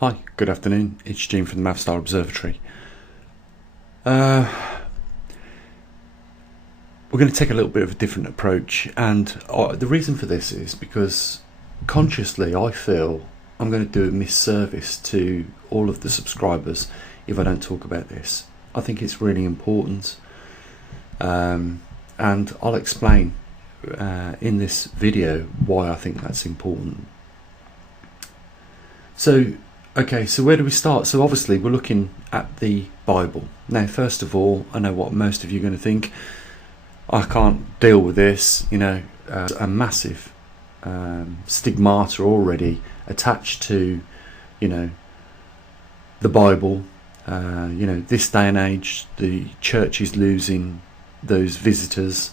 Hi, good afternoon. It's Gene from the maverickstar Observatory. We're going to take a little bit of a different approach, and the reason for this is because consciously I feel I'm going to do a misservice to all of the subscribers if I don't talk about this. I think it's really important, and I'll explain in this video why I think that's important. Okay, so where do we start? So obviously we're looking at the Bible. Now, first of all, I know what most of you are going to think. I can't deal with this, a massive stigmata already attached to, the Bible. This day and age, the church is losing those visitors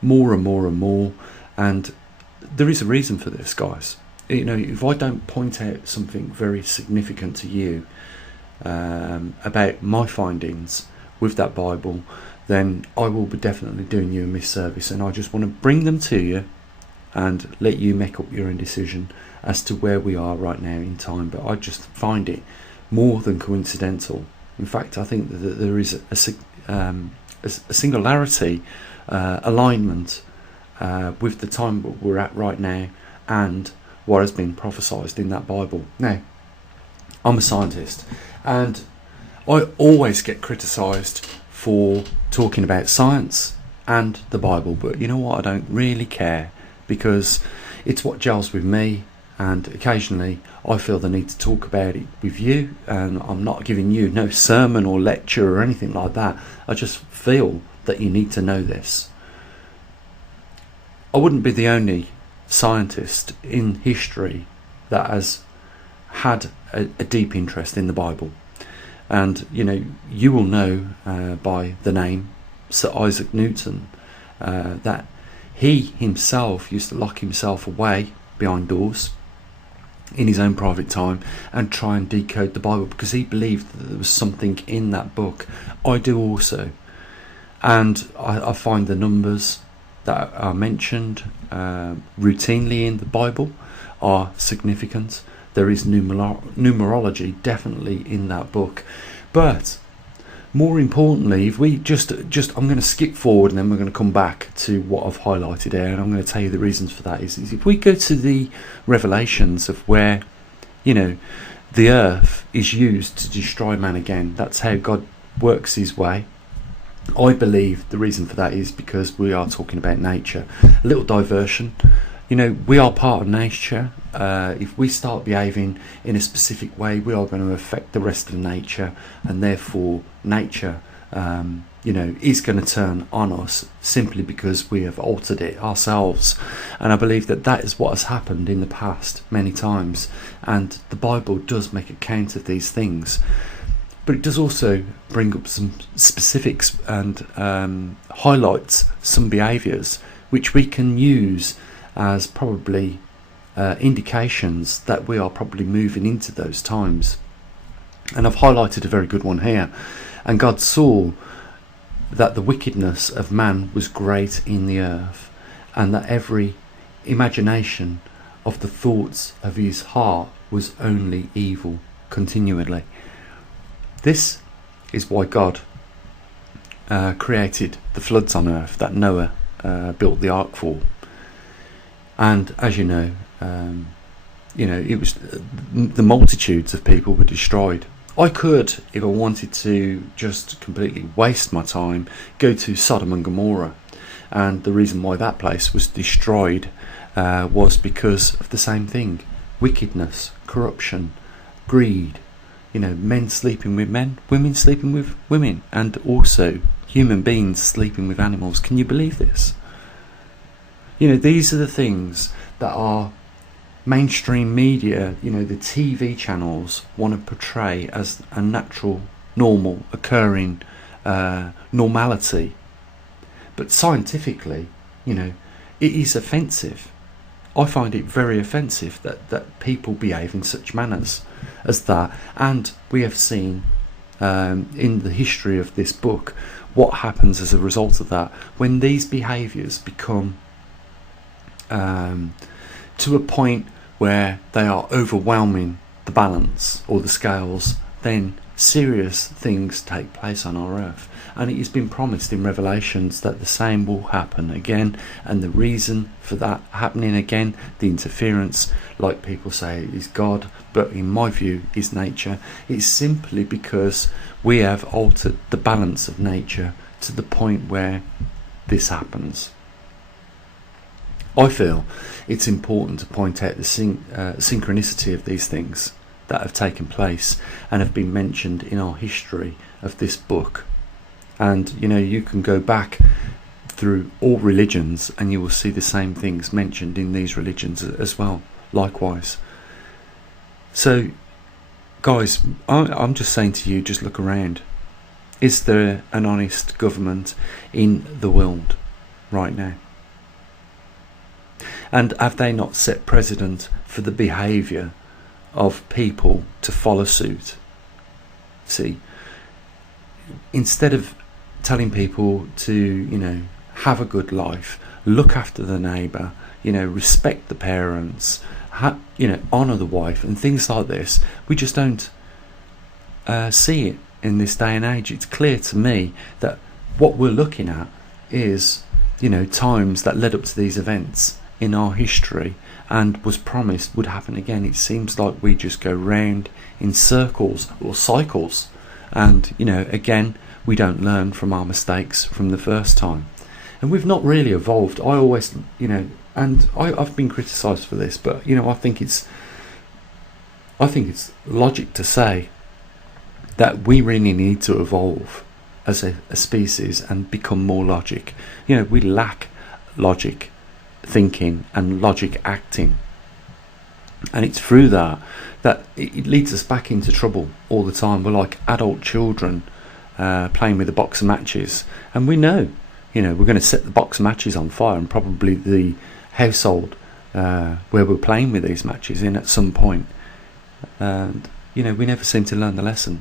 more and more and more. And there is a reason for this, guys. If I don't point out something very significant to you about my findings with that Bible, then I will be definitely doing you a misservice, and I just want to bring them to you and let you make up your own decision as to where we are right now in time. But I just find it more than coincidental. In fact, I think that there is a singularity, alignment with the time we're at right now and what has been prophesied in that Bible. Now, I'm a scientist, and I always get criticised for talking about science and the Bible, but you know what, I don't really care, because it's what gels with me, and occasionally I feel the need to talk about it with you, and I'm not giving you no sermon or lecture or anything like that. I just feel that you need to know this. I wouldn't be the only scientist in history that has had a deep interest in the Bible, and you will know by the name Sir Isaac Newton that he himself used to lock himself away behind doors in his own private time and try and decode the Bible, because he believed that there was something in that book. I do also, and I find the numbers that are mentioned routinely in the Bible are significant. There is numerology definitely in that book, but more importantly, if we just I'm going to skip forward and then we're going to come back to what I've highlighted here, and I'm going to tell you the reasons for that. Is if we go to the revelations of where the earth is used to destroy man again, that's how God works his way. I believe the reason for that is because we are talking about nature. A little diversion. We are part of nature. If we start behaving in a specific way, we are going to affect the rest of nature, and therefore nature is going to turn on us simply because we have altered it ourselves. And I believe that that is what has happened in the past many times, and the Bible does make account of these things. But it does also bring up some specifics and highlights some behaviours which we can use as probably indications that we are probably moving into those times. And I've highlighted a very good one here. And God saw that the wickedness of man was great in the earth, and that every imagination of the thoughts of his heart was only evil continually. This is why God created the floods on earth that Noah built the ark for. And as you know, it was the multitudes of people were destroyed. I could, if I wanted to, just completely waste my time, go to Sodom and Gomorrah, and the reason why that place was destroyed was because of the same thing: wickedness, corruption, greed. Men sleeping with men, women sleeping with women, and also human beings sleeping with animals. Can you believe this? These are the things that our mainstream media, the TV channels, want to portray as a natural, normal, occurring normality. But scientifically, it is offensive. I find it very offensive that people behave in such manners as that. And we have seen in the history of this book what happens as a result of that when these behaviours become to a point where they are overwhelming the balance or the scales, then serious things take place on our earth. And it has been promised in Revelations that the same will happen again. And the reason for that happening again, the interference, like people say, is God, but in my view is nature. It's simply because we have altered the balance of nature to the point where this happens. I feel it's important to point out the synchronicity of these things that have taken place and have been mentioned in our history of this book. And you can go back through all religions and you will see the same things mentioned in these religions as well, likewise. So guys, I'm just saying to you, just look around. Is there an honest government in the world right now? And have they not set precedent for the behaviour of people to follow suit? See, instead of telling people to, have a good life, look after the neighbour, respect the parents, honour the wife and things like this, we just don't see it in this day and age. It's clear to me that what we're looking at is, times that led up to these events in our history and was promised would happen again. It seems like we just go round in circles or cycles, and again we don't learn from our mistakes from the first time, and we've not really evolved. I always and I've been criticised for this, but I think it's logic to say that we really need to evolve as a species and become more logic. We lack logic thinking and logic acting, and it's through that it leads us back into trouble all the time. We're like adult children playing with a box of matches, and we know we're going to set the box of matches on fire, and probably the household where we're playing with these matches in at some point, and we never seem to learn the lesson.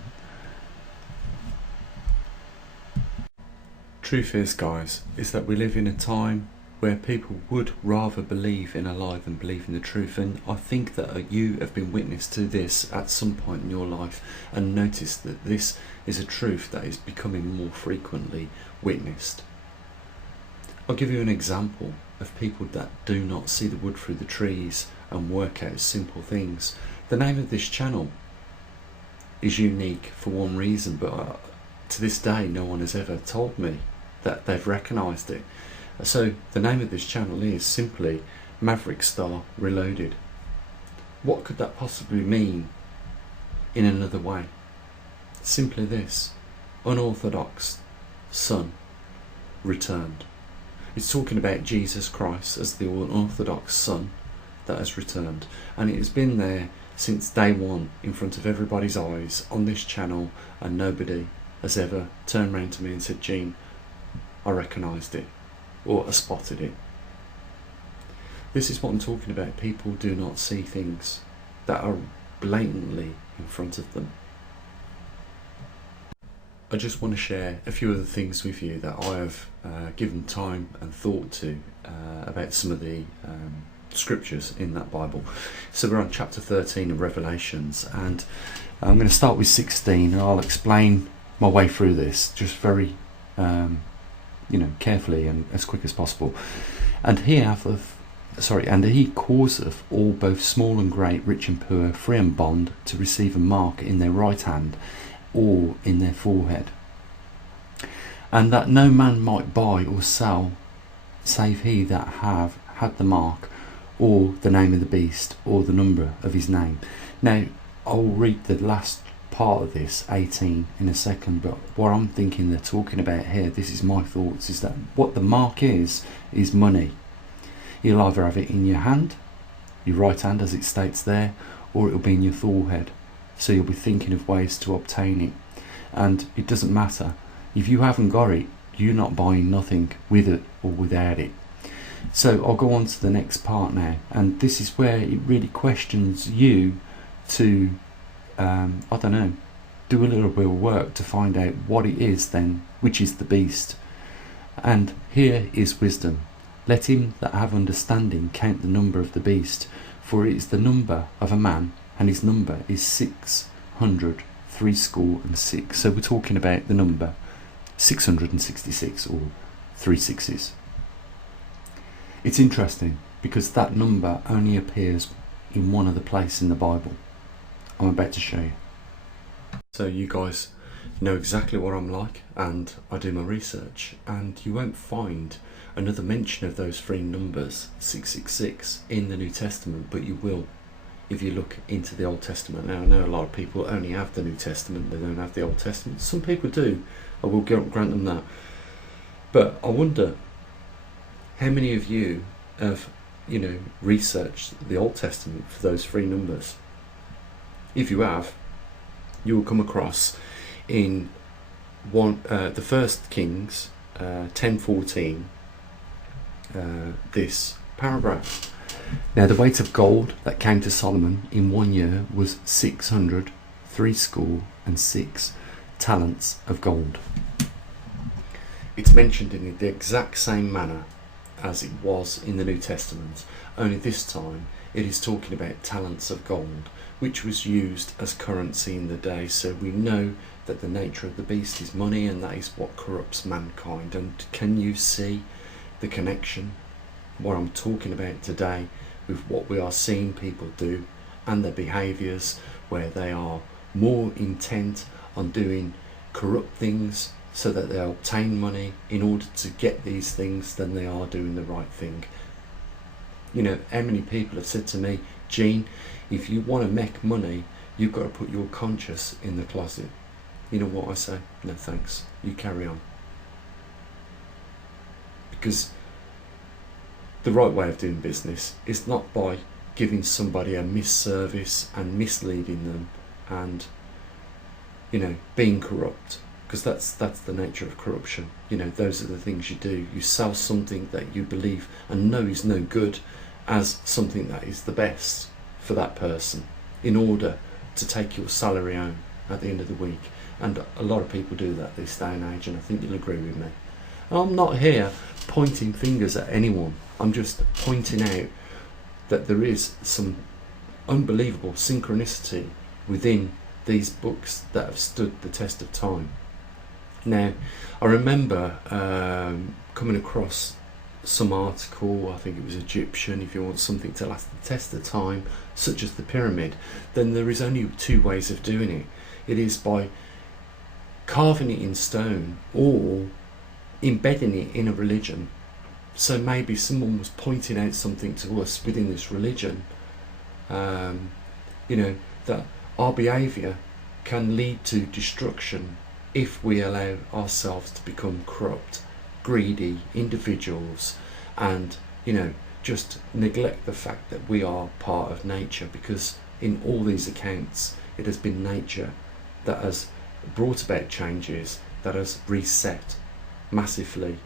Truth is, guys, is that we live in a time where people would rather believe in a lie than believe in the truth, and I think that you have been witness to this at some point in your life and noticed that this is a truth that is becoming more frequently witnessed. I'll give you an example of people that do not see the wood through the trees and work out simple things. The name of this channel is unique for one reason, but to this day no one has ever told me that they've recognised it. So the name of this channel is simply Maverickstar Reloaded. What could that possibly mean in another way? Simply this: unorthodox son returned. It's talking about Jesus Christ as the unorthodox son that has returned, and it has been there since day one in front of everybody's eyes on this channel, and nobody has ever turned around to me and said, Gene, I recognised it, or I spotted it. This is what I'm talking about. People do not see things that are blatantly in front of them. I just want to share a few of the things with you that I have given time and thought to about some of the scriptures in that Bible. So we're on chapter 13 of Revelations, and I'm going to start with 16, and I'll explain my way through this just very carefully and as quick as possible. And he causeth all, both small and great, rich and poor, free and bond, to receive a mark in their right hand or in their forehead, and that no man might buy or sell save he that have had the mark, or the name of the beast, or the number of his name. Now I'll read the last part of this 18 in a second, but what I'm thinking they're talking about here, this is my thoughts, is that what the mark is money. You'll either have it in your hand, your right hand as it states there, or it'll be in your forehead. So you'll be thinking of ways to obtain it, and it doesn't matter if you haven't got it, you're not buying nothing with it or without it. So I'll go on to the next part now, and this is where it really questions you to do a little bit of work to find out what it is then, which is the beast. And here is wisdom: let him that have understanding count the number of the beast, For it is the number of a man, and his number is 666. So we're talking about the number 666, or 3 sixes. It's interesting because that number only appears in one other place in the Bible. I'm about to show you. So you guys know exactly what I'm like, and I do my research, and you won't find another mention of those 3 numbers, 666, in the New Testament, but you will if you look into the Old Testament. Now I know a lot of people only have the New Testament, they don't have the Old Testament. Some people do, I will grant them that. But I wonder how many of you have, researched the Old Testament for those 3 numbers. If you have, you will come across in the First Kings 10:14 this paragraph. Now the weight of gold that came to Solomon in 1 year was 666 talents of gold. It's mentioned in the exact same manner as it was in the New Testament, only this time it is talking about talents of gold, which was used as currency in the day. So we know that the nature of the beast is money, and that is what corrupts mankind. And can you see the connection, what I'm talking about today, with what we are seeing people do and their behaviours, where they are more intent on doing corrupt things so that they obtain money in order to get these things than they are doing the right thing. How many people have said to me, Gene, if you want to make money, you've got to put your conscience in the closet. You know what I say? No thanks, you carry on. Because the right way of doing business is not by giving somebody a misservice and misleading them and being corrupt, because that's the nature of corruption. Those are the things you do. You sell something that you believe and know is no good as something that is the best for that person in order to take your salary home at the end of the week. And a lot of people do that this day and age, and I think you'll agree with me. I'm not here pointing fingers at anyone. I'm just pointing out that there is some unbelievable synchronicity within these books that have stood the test of time. Now, I remember coming across some article, I think it was Egyptian, if you want something to last the test of time, such as the pyramid, then there is only 2 ways of doing it. It is by carving it in stone or embedding it in a religion. So maybe someone was pointing out something to us within this religion, that our behaviour can lead to destruction if we allow ourselves to become corrupt, greedy individuals, and just neglect the fact that we are part of nature, because in all these accounts it has been nature that has brought about changes, that has reset massively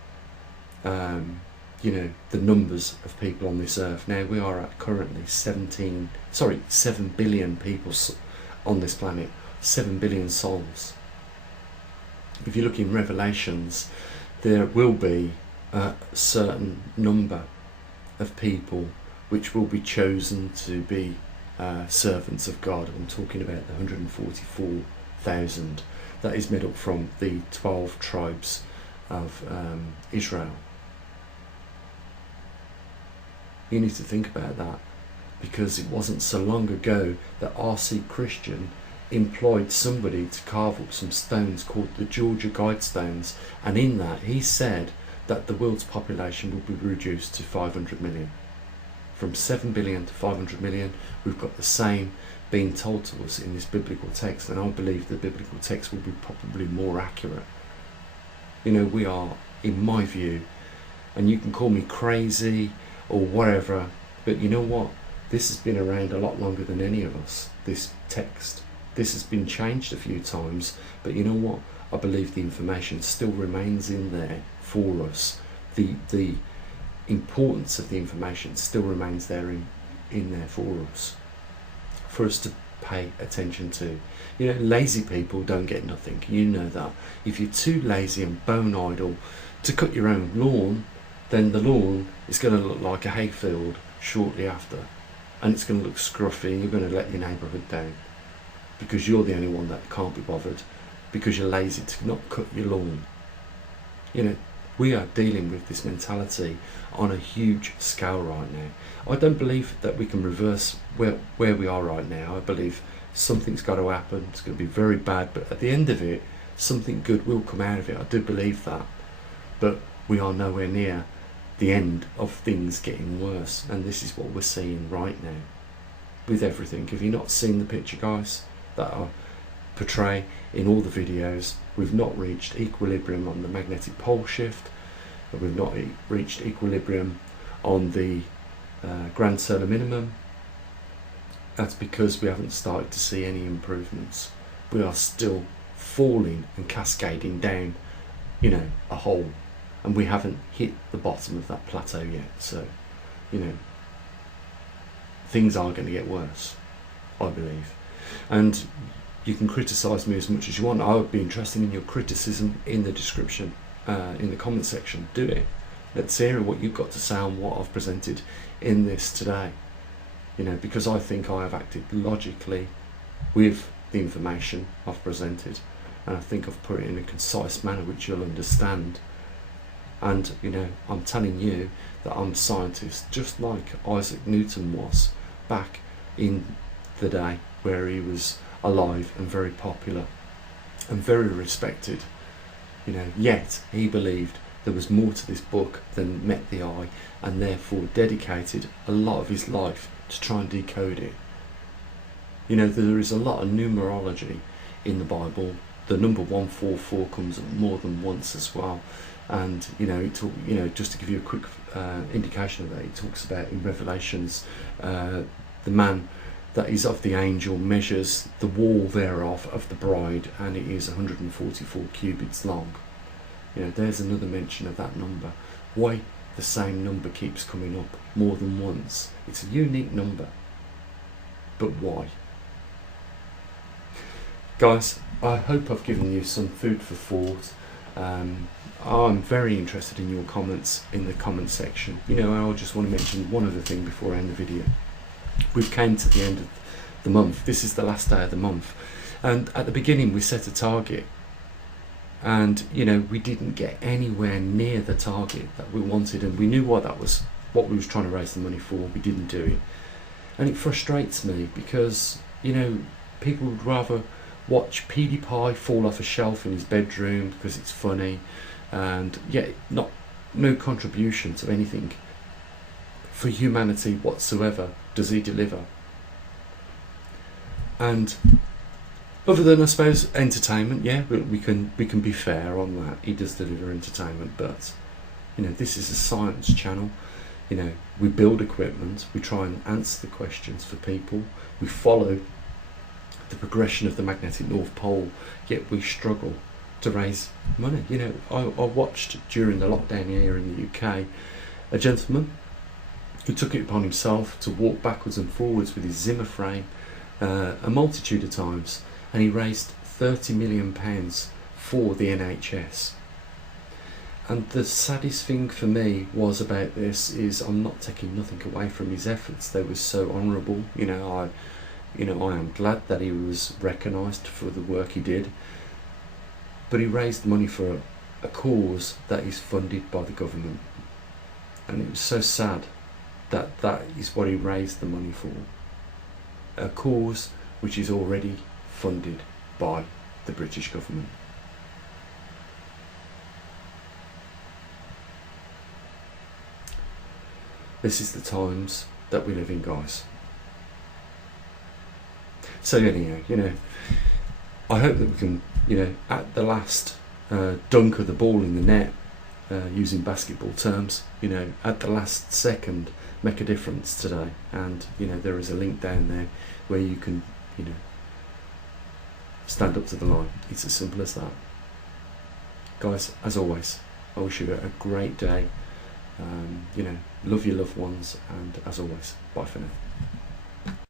the numbers of people on this earth. Now we are at currently 7 billion people on this planet, 7 billion souls. If you look in Revelations, there will be a certain number of people which will be chosen to be servants of God. I'm talking about the 144,000 that is made up from the 12 tribes of Israel. You need to think about that, because it wasn't so long ago that R.C. Christian employed somebody to carve up some stones called the Georgia Guidestones, and in that he said that the world's population will be reduced to 500 million. From 7 billion to 500 million, we've got the same being told to us in this biblical text, and I believe the biblical text will be probably more accurate. We are, in my view, and you can call me crazy or whatever, but you know what? This has been around a lot longer than any of us, this text. This has been changed a few times, but you know what? I believe the information still remains in there for us. The importance of the information still remains there in there for us to pay attention to. Lazy people don't get nothing. You know that. If you're too lazy and bone idle to cut your own lawn, then the lawn is going to look like a hayfield shortly after. and it's going to look scruffy, and you're going to let your neighbourhood down because you're the only one that can't be bothered because you're lazy to not cut your lawn. You know, we are dealing with this mentality on a huge scale right now. I don't believe that we can reverse where we are right now. I believe something's got to happen. It's going to be very bad, but at the end of it, something good will come out of it. I do believe that. But we are nowhere near the end of things getting worse, and this is what we're seeing right now with everything. Have you not seen the picture, guys, that I portray in all the videos? We've not reached equilibrium on the magnetic pole shift. We've not reached equilibrium on the grand solar minimum. That's because we haven't started to see any improvements. We are still falling and cascading down, you know, a hole, and we haven't hit the bottom of that plateau yet. So, you know, things are going to get worse, I believe. And you can criticise me as much as you want. I would be interested in your criticism in the description, in the comment section. Do it. Let's hear what you've got to say on what I've presented in this today. You know, because I think I have acted logically with the information I've presented, and I think I've put it in a concise manner which you'll understand. And, you know, I'm telling you that I'm a scientist, just like Isaac Newton was back in the day where he was alive and very popular and very respected. You know, yet he believed there was more to this book than met the eye, and therefore dedicated a lot of his life to try and decode it. You know, there is a lot of numerology in the Bible. The number 144 comes up more than once as well. And you know, just to give you a quick indication of that, it talks about in Revelations, the man that is of the angel measures the wall thereof of the bride, and it is 144 cubits long. You know, there's another mention of that number. Why the same number keeps coming up more than once? It's a unique number, but why? Guys, I hope I've given you some food for thought. I'm very interested in your comments in the comment section. You know, I just want to mention one other thing before I end the video. We've came to the end of the month. This is the last day of the month, and at the beginning we set a target, and you know, we didn't get anywhere near the target that we wanted, and we knew what that was, what we was trying to raise the money for. We didn't do it, and it frustrates me because, you know, people would rather watch PewDiePie fall off a shelf in his bedroom because it's funny, and yet no contribution to anything for humanity whatsoever does he deliver. And other than, I suppose, entertainment, yeah, we can be fair on that. He does deliver entertainment, but you know, this is a science channel. You know, we build equipment, we try and answer the questions for people, we follow the progression of the magnetic North Pole, yet we struggle to raise money. You know, I watched during the lockdown here in the UK a gentleman who took it upon himself to walk backwards and forwards with his Zimmer frame a multitude of times, and he raised £30 million for the NHS. And the saddest thing for me was about this is I'm not taking nothing away from his efforts. They were so honourable. You know, I am glad that he was recognised for the work he did, but he raised money for a cause that is funded by the government, and it was so sad that that is what he raised the money for, a cause which is already funded by the British government. This is the times that we live in, guys. So anyhow, you know, I hope that we can, you know, at the last dunk of the ball in the net, using basketball terms, you know, at the last second, make a difference today. And you know, there is a link down there where you can, you know, stand up to the line. It's as simple as that. Guys, as always, I wish you a great day. You know, love your loved ones, and as always, bye for now.